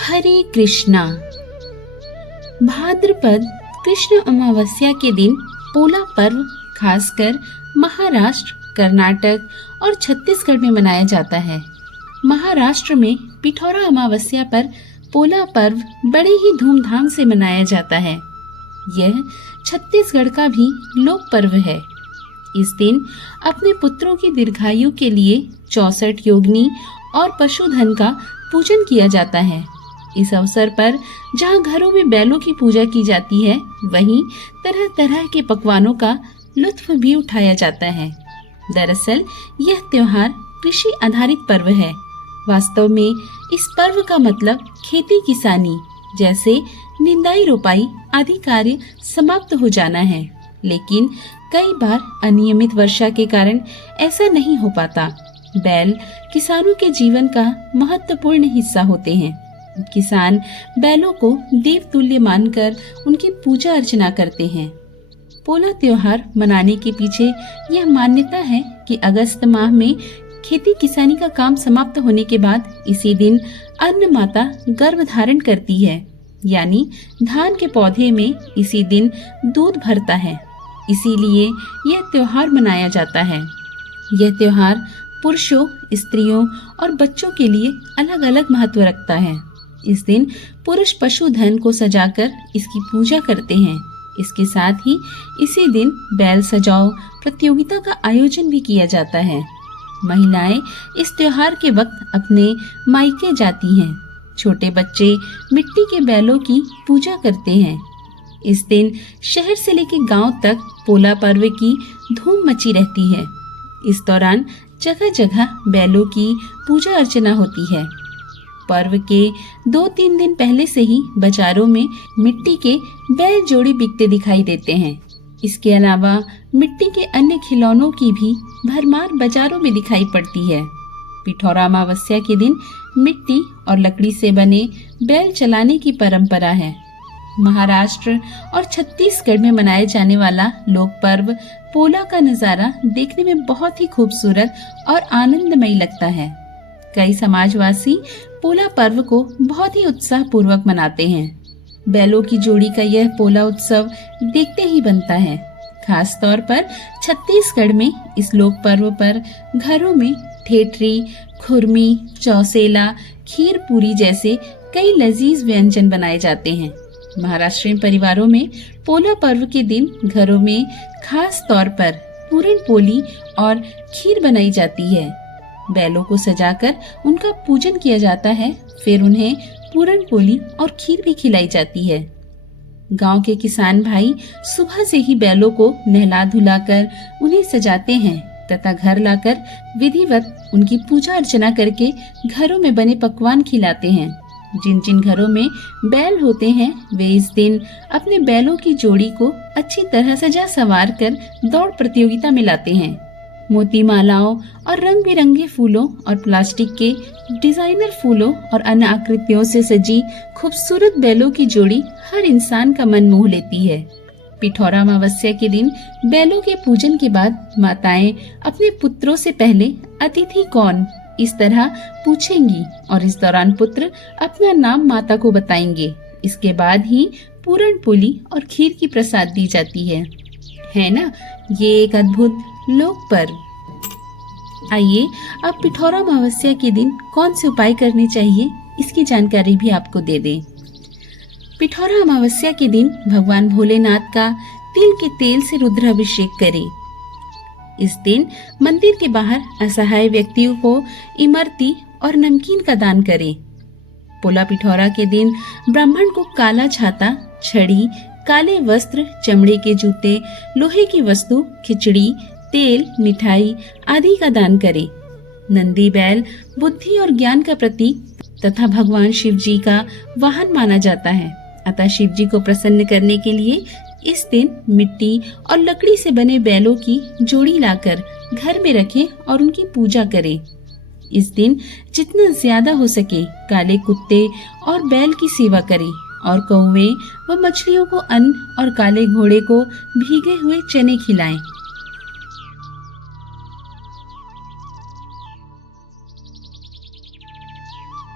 हरे कृष्णा। भाद्रपद कृष्ण अमावस्या के दिन पोला पर्व खासकर महाराष्ट्र, कर्नाटक और छत्तीसगढ़ में मनाया जाता है। महाराष्ट्र में पिठौरा अमावस्या पर पोला पर्व बड़े ही धूमधाम से मनाया जाता है। यह छत्तीसगढ़ का भी लोक पर्व है। इस दिन अपने पुत्रों की दीर्घायु के लिए 64 योगिनी और पशुधन का पूजन किया जाता है। इस अवसर पर जहां घरों में बैलों की पूजा की जाती है, वहीं तरह तरह के पकवानों का लुत्फ भी उठाया जाता है। दरअसल यह त्योहार कृषि आधारित पर्व है। वास्तव में इस पर्व का मतलब खेती किसानी जैसे निंदाई रोपाई आदि कार्य समाप्त हो जाना है, लेकिन कई बार अनियमित वर्षा के कारण ऐसा नहीं हो पाता। बैल किसानों के जीवन का महत्वपूर्ण हिस्सा होते हैं। किसान बैलों को देवतुल्य मानकर उनकी पूजा अर्चना करते हैं। पोला त्योहार मनाने के पीछे यह मान्यता है कि अगस्त माह में खेती किसानी का काम समाप्त होने के बाद इसी दिन अन्न माता गर्भ धारण करती है, यानी धान के पौधे में इसी दिन दूध भरता है। इसीलिए यह त्योहार मनाया जाता है। यह त्योहार पुरुषों, स्त्रियों और बच्चों के लिए अलग अलग महत्व रखता है। इस दिन पुरुष पशुधन को सजाकर इसकी पूजा करते हैं। इसके साथ ही इसी दिन बैल सजाओ प्रतियोगिता का आयोजन भी किया जाता है। महिलाएं इस त्योहार के वक्त अपने मायके जाती हैं। छोटे बच्चे मिट्टी के बैलों की पूजा करते हैं। इस दिन शहर से लेकर गांव तक पोला पर्व की धूम मची रहती है। इस दौरान जगह जगह बैलों की पूजा अर्चना होती है। पर्व के 2-3 दिन पहले से ही बाजारों में मिट्टी के बैल जोड़ी बिकते दिखाई देते हैं। इसके अलावा मिट्टी के अन्य खिलौनों की भी भरमार बाजारों में दिखाई पड़ती है। पिठौरा अमावस्या के दिन मिट्टी और लकड़ी से बने बैल चलाने की परंपरा है। महाराष्ट्र और छत्तीसगढ़ में मनाए जाने वाला लोक पर्व पोला का नजारा देखने में बहुत ही खूबसूरत और आनंदमयी लगता है। कई समाजवासी पोला पर्व को बहुत ही उत्साह पूर्वक मनाते हैं। बैलों की जोड़ी का यह पोला उत्सव देखते ही बनता है। खास तौर पर छत्तीसगढ़ में इस लोक पर्व पर घरों में ठेठरी, खुरमी, चौसेला, खीर पूरी जैसे कई लजीज व्यंजन बनाए जाते हैं। महाराष्ट्रीय परिवारों में पोला पर्व के दिन घरों में खास तौर पर पूरन पोली और खीर बनाई जाती है। बैलों को सजाकर उनका पूजन किया जाता है, फिर उन्हें पूरन पोली और खीर भी खिलाई जाती है। गांव के किसान भाई सुबह से ही बैलों को नहला धुलाकर उन्हें सजाते हैं तथा घर लाकर विधिवत उनकी पूजा अर्चना करके घरों में बने पकवान खिलाते हैं। जिन जिन घरों में बैल होते हैं वे इस दिन अपने बैलों की जोड़ी को अच्छी तरह सजा संवार कर दौड़ प्रतियोगिता में लाते हैं। मोती मालाओं और रंग बिरंगे फूलों और प्लास्टिक के डिजाइनर फूलों और अन्य आकृतियों से सजी खूबसूरत बैलों की जोड़ी हर इंसान का मन मोह लेती है। पिठौरा अमावस्या के दिन बैलों के पूजन के बाद माताएं अपने पुत्रों से पहले अतिथि कौन इस तरह पूछेंगी और इस दौरान पुत्र अपना नाम माता को बताएंगे। इसके बाद ही पूरन पोली और खीर की प्रसाद दी जाती है ना। ये एक अद्भुत लोक पर्व। आइए अब पिठौरा अमावस्या के दिन कौन से उपाय करने चाहिए इसकी जानकारी भी आपको दे दें। पिठौरा अमावस्या के दिन भगवान भोलेनाथ का तिल के तेल से रुद्राभिषेक करें। इस दिन मंदिर के बाहर असहाय व्यक्तियों को इमरती और नमकीन का दान करें। पोला पिठौरा के दिन ब्राह्मण को काला छाता, छड़ी, काले वस्त्र, चमड़े के जूते, लोहे की वस्तु, खिचड़ी, तेल, मिठाई आदि का दान करें। नंदी बैल बुद्धि और ज्ञान का प्रतीक तथा भगवान शिव जी का वाहन माना जाता है। अतः शिव जी को प्रसन्न करने के लिए इस दिन मिट्टी और लकड़ी से बने बैलों की जोड़ी लाकर घर में रखें और उनकी पूजा करें। इस दिन जितना ज्यादा हो सके काले कुत्ते और बैल की सेवा करें और कौवे व मछलियों को अन्न और काले घोड़े को भीगे हुए चने खिलाएं।